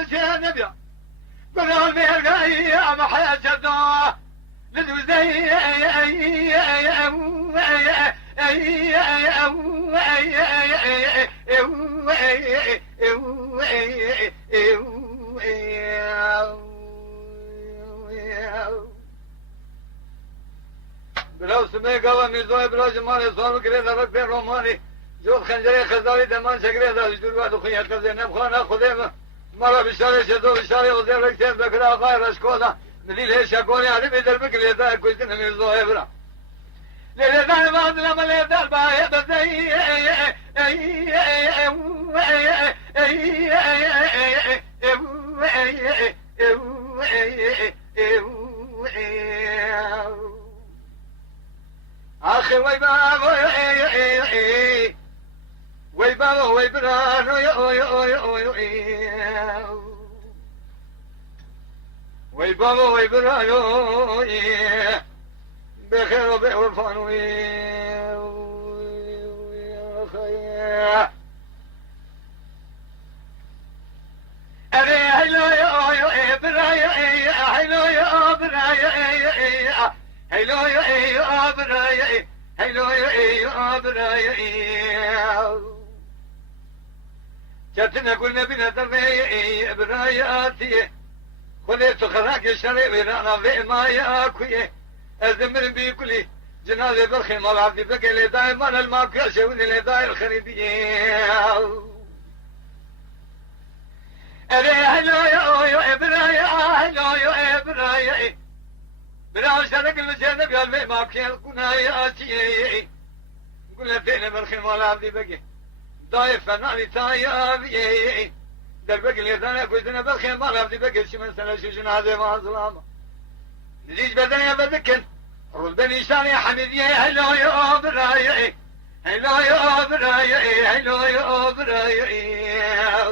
المسيان نبيا قلنا الميرقاي ما حياته لدوزي بلو سمي قوى ميزوي بلو جمالي صاروا كريدا ركبين روماني جوب خنجري خزاري دمان شكريدا جدور بعد خيات كزينب خانا خذيمه مرة بشاري شدو بشاري وزير ركتين بكرا غير اشكولا مديل هيش اقولي علي بيدر بكري دا كويتنا ميزوي بلا ليلة دار ما ظلم ليلة دار باهي بزي اخي ويباب ويباب ويبران ويباب ويبران بخير وبعرفان هلو يا برايا هلو يا برايا هلو يا برايا هلو يا برايا جاتنا قلنا بنا دربي براياتي خليت خراك الشريف انا في ما ياكوي ازمر بكلي جنازه برخي مال عبدي بقى لي دائما الماكل شوني لي داي الخريبيه هلو يا برايا هلو يا برايا براو شرق المجنب يا المي ماكل كنا يا شي قلنا فين برخي مال عبدي بقى داي فناني تايا دربك لي دانا كويتنا برخي مال عبدي بقى شي من سنه شو جنازه ما ظلامه نزيج بدن يا بذكن رد بني شاني حميدية هلو يا برايا هلو يا برايا هلو يا برايا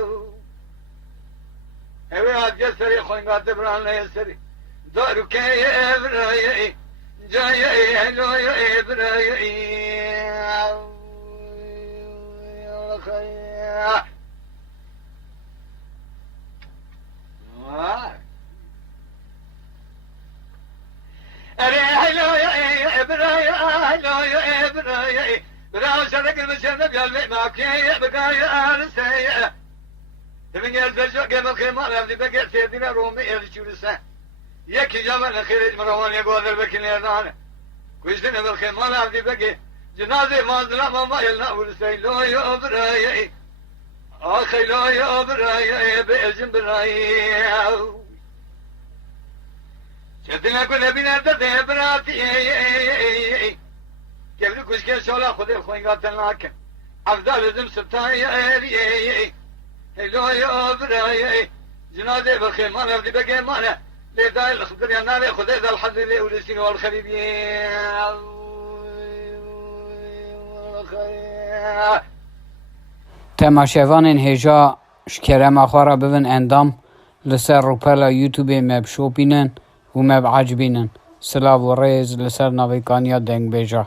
هوي عاد جسري خوين قاد بران لا يسري دارك يا برايا جاي هلو يا برايا يا خيا هلو يا برايا هلو يا برايا براو شرق المشنب يا المي ماكي بقى يا رسايا تمن يزل شو قبل خيمار عبدي بقى سيدنا رومي يرشورسا يكي جمال خير مروان يقول البكين يا دانا كويسنا بالخيمار عبدي بقى جنازة ما ظلم ما يلنا ورساي لو يا برايا اخي لو يا برايا بأجن برايا شدنا كل بنا تدي براتي كيف نكوش كل شولا خذ خوين قاتلناك افضل زم ستاي هلو يا برايا جنازه بخير ما نبدي بقى ما لداي الخضر يا نار خذ ذا الحد اللي ولسين والخريبيه تماشاوان هجا شكرا اخوارا ببن اندام لسر روپلا یوتیوب مب شوپینن و مب عجبینن سلاو و ریز لسر ناویکانیا دنگ بیجا